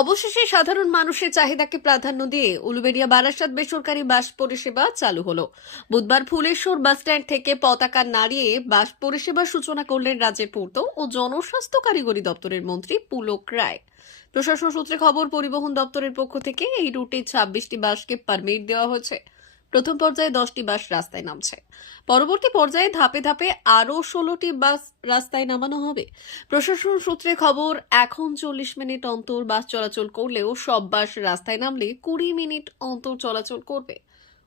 অবশেষে সাধারণ মানুষের চাহিদাকে প্রাধান্য দিয়ে উলুবেড়িয়া বারাসাত বেসরকারি বাস পরিষেবা চালু হলো। বুধবার ফুলেশ্বর বাসস্ট্যান্ড থেকে পতাকা নাড়িয়ে বাস পরিষেবার সূচনা করলেন রাজ্যের পূর্ত ও জনস্বাস্থ্য কারিগরি দপ্তরের মন্ত্রী পুলক রায়। প্রশাসন সূত্রে খবর, পরিবহন দপ্তরের পক্ষ থেকে এই রুটে ছাব্বিশটি বাসকে পারমিট দেওয়া হয়েছে। প্রথম পর্যায়ে দশটি বাস রাস্তায় নামছে। পরবর্তী পর্যায়ে ধাপে ধাপে আরও ষোলোটি বাস রাস্তায় নামানো হবে। প্রশাসন সূত্রে খবর, এখন চল্লিশ মিনিট অন্তর বাস চলাচল করলেও সব বাস রাস্তায় নামলে কুড়ি মিনিট অন্তর চলাচল করবে।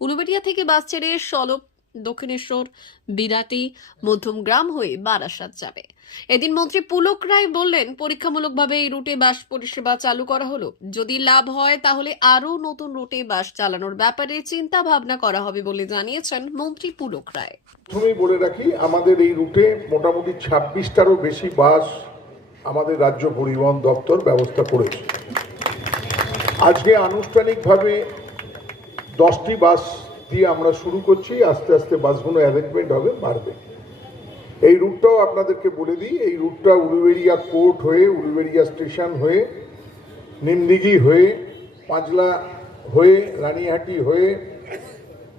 উলুবেটিয়া থেকে বাস ছেড়ে সলপ দক্ষিণেশ্বর, বিরাটি, মধ্যমগ্রাম হয়ে বারাসাত যাবে। এদিন মন্ত্রী পুলক রায় বললেন, পরীক্ষামূলকভাবে এই রুটে বাস পরিষেবা চালু করা হলো। যদি লাভ হয়, তাহলে আরও নতুন রুটে বাস চালানোর ব্যাপারে চিন্তা ভাবনা করা হবে বলে জানিয়েছেন মন্ত্রী পুলক রায়। প্রথমেই বলে রাখি, আমাদের এই রুটে মোটামুটি ছাব্বিশটারও বেশি বাস আমাদের রাজ্য পরিবহন দপ্তর ব্যবস্থা করেছে। আজকে আনুষ্ঠানিকভাবে দশটি বাস দিয়ে আমরা শুরু করছি, আস্তে আস্তে বাসগুলো অ্যারেঞ্জমেন্ট হবে, বাড়বে। এই রুটটাও আপনাদেরকে বলে দিই, এই রুটটা উলুবেড়িয়া কোর্ট হয়ে, উলুবেড়িয়া স্টেশন হয়ে, নিমদিঘি হয়ে, পাঁচলা হয়ে, রানীহাটি হয়ে,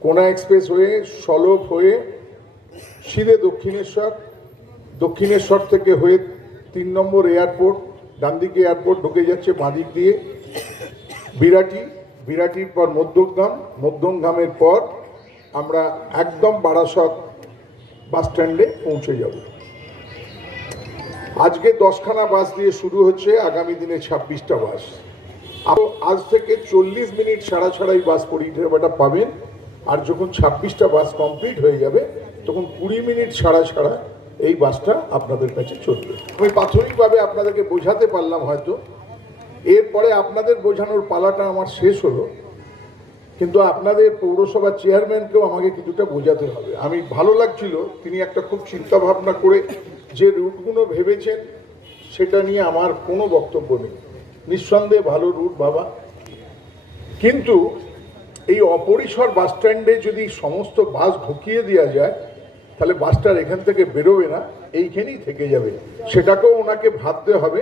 কোনা এক্সপ্রেস হয়ে, সলভ হয়ে, সিধে দক্ষিণেশ্বর দক্ষিণেশ্বর থেকে হয়ে তিন নম্বর এয়ারপোর্ট ডানদিকে এয়ারপোর্ট ঢুকে যাচ্ছে বাঁদিক দিয়ে, বিরাটি বিরাটির পর মধ্যমগ্রাম, মধ্যমগ্রামের পর আমরা একদম বারাসত বাস স্ট্যান্ডে পৌঁছে যাব। আজকে দশখানা বাস দিয়ে শুরু হচ্ছে আগামী দিনে ছাব্বিশটা বাস। আজ থেকে চল্লিশ মিনিট ছাড়া ছাড়াই বাস পরিষেবাটা পাবেন। আর যখন ছাব্বিশটা বাস কমপ্লিট হয়ে যাবে, তখন কুড়ি মিনিট ছাড়া ছাড়া এই বাসটা আপনাদের কাছে চলবে। আমি প্রাথমিকভাবে আপনাদেরকে বোঝাতে পারলাম হয়তো এরপরে আপনাদের বোঝানোর পালাটা আমার শেষ হলো, কিন্তু আপনাদের পৌরসভার চেয়ারম্যানকেও আমাকে কিছুটা বোঝাতে হবে। আমি ভালো লাগছিল, তিনি একটা খুব চিন্তা ভাবনা করে যে রুটগুলো ভেবেছেন, সেটা নিয়ে আমার কোনো বক্তব্য নেই। নিঃসন্দেহে ভালো রুট বাবা। কিন্তু এই অপরিসর বাস স্ট্যান্ডে যদি সমস্ত বাস ঢুকিয়ে দেওয়া যায়, তাহলে বাসটার এখান থেকে বেরোবে না, এইখানেই থেকে যাবে। সেটাকেও ওনাকে ভাবতে হবে।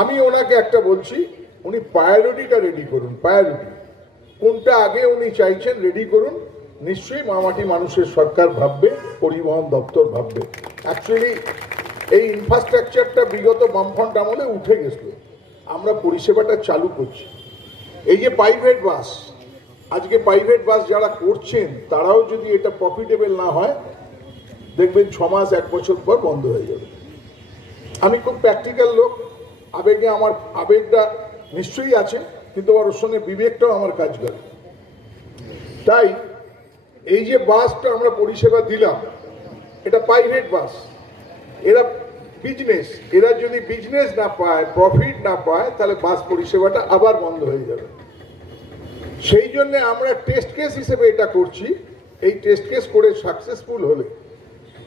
আমি ওনাকে একটা বলছি, উনি প্রায়োরিটিটা রেডি করুন প্রায়োরিটি কোনটা আগে উনি চাইছেন রেডি করুন, নিশ্চয়ই মামাটি মানুষের সরকার ভাববে, পরিবহন দপ্তর ভাববে। অ্যাকচুয়ালি এই ইনফ্রাস্ট্রাকচারটা বিগত বামফ্রন্ট আমলে উঠে গেছিল আমরা পরিষেবাটা চালু করছি। এই যে প্রাইভেট বাস আজকে প্রাইভেট বাস যারা করছেন, তারাও যদি এটা প্রফিটেবল না হয়, দেখবেন ছ মাস, এক বছর পর বন্ধ হয়ে যাবে। আমি খুব প্র্যাকটিক্যাল লোক আবেগে আমার, আবেগটা নিশ্চয়ই আছে, কিন্তু আমার ওর সঙ্গে বিবেকটাও আমার কাজ করে। তাই এই যে বাসটা আমরা পরিষেবা দিলাম, এটা প্রাইভেট বাস। এরা বিজনেস এরা যদি বিজনেস না পায় প্রফিট না পায়, তাহলে বাস পরিষেবাটা আবার বন্ধ হয়ে যাবে। সেই জন্য আমরা টেস্ট কেস হিসেবে এটা করছি। এই টেস্ট কেস করে সাকসেসফুল হলে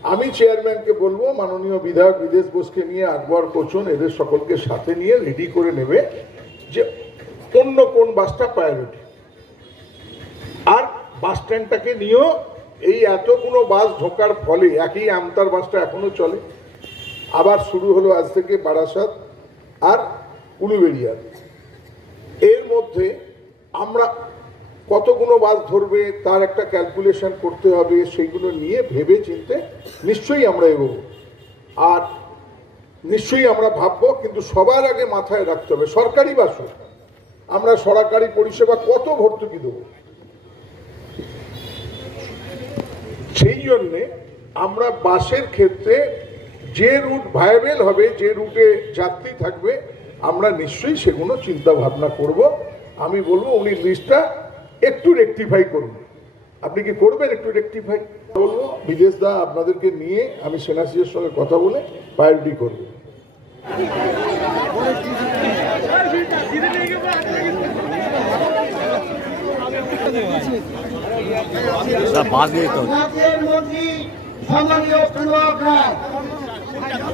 আমি চেয়ারম্যানকে বলব, মাননীয় বিধায়ক বিদেশ বোসকে নিয়ে আকবর কোচন এদের সকলকে সাথে নিয়ে রেডি করে নেবে যে অন্য কোন বাসটা প্রায়োরিটি আর বাস স্ট্যান্ডটাকে নিয়েও এই এতগুলো বাস ঢোকার ফলে একই আমতার বাসটা এখনও চলে। আবার শুরু হলো আজ থেকে বারাসাত আর উলুবেড়িয়ার এর মধ্যে আমরা কতগুলো বাস ধরবে, তার একটা ক্যালকুলেশন করতে হবে, সেইগুলো নিয়ে ভেবে চিনতে নিশ্চয়ই আমরা এগোবো। আর নিশ্চয়ই আমরা ভাববো, কিন্তু সবার আগে মাথায় রাখতে হবে, সরকারি বাসও আমরা সরকারি পরিষেবা কত ভর্তুকি দেবো? সেই জন্যে আমরা বাসের ক্ষেত্রে যে রুট ভায়াবেল হবে, যে রুটে যাত্রী থাকবে, আমরা নিশ্চয়ই সেগুলো চিন্তা ভাবনা করব। আমি বলব, উনি লিস্টটা একটু রেকটিফাই করুন। আপনি কি করবেন একটু রেকটিফাই বলব বিদেশ দা আপনাদেরকে নিয়ে আমি সেনাসির সঙ্গে কথা বলে প্রায়োরিটি করব। বাস